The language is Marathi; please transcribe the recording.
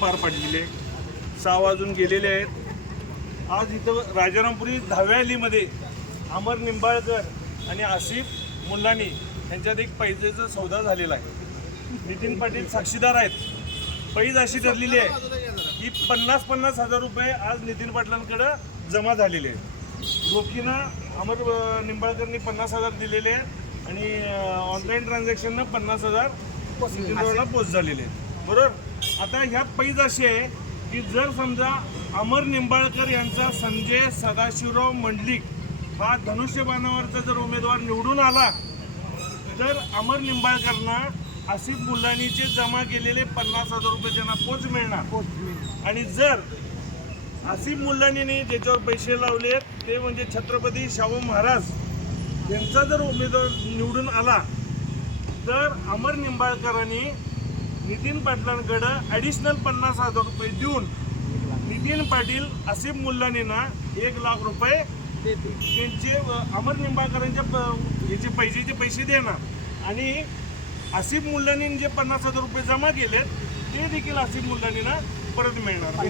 पार पडलेले 6 वाजून गेलेले आहेत। आज इथं राजारामपुरी 10व्या अलीमध्ये अमर निंबाळकर आणि आसिफ मुल्लानी यांच्यात एक पैजेचा सौदा झालेला आहे। नितीन पाटील साक्षीदार आहेत। पैज अशी ठरलेली आहे की 50-50 हजार रुपये आज नितीन पाटलांकडे जमा झालेले आहेत। रोखीनं अमर निंबाळकरनी 50,000 दिलेले आहेत आणि ऑनलाईन ट्रान्झॅक्शननं 50,000 नितीनला पोस्ट झालेले आहेत, बरोबर। आता ह्या पैज अशी आहे की जर समजा अमर निंबाळकर यांचा संजय सदाशिवराव मंडलिक हा धनुष्यबाणावरचा जर उमेदवार निवडून आला तर अमर निंबाळकरना आसिफ मुल्लानीचे जमा केलेले 50,000 रुपये त्यांना पोच मिळणार। आणि जर आसिफ मुल्लानीने ज्याच्यावर पैसे लावले ते म्हणजे छत्रपती शाहू महाराज यांचा जर उमेदवार निवडून आला तर अमर निंबाळकरांनी नितीन पाटलांकडे ॲडिशनल 50,000 रुपये देऊन नितीन पाटील आसिफ मुल्लानींना 1 लाख रुपये त्यांचे अमर निंबाळकरांच्या याचे पैसे देणार आणि आसिफ मुल्लानींनी जे 50,000 रुपये जमा केलेत ते देखील आसिफ मुल्लानींना परत मिळणार।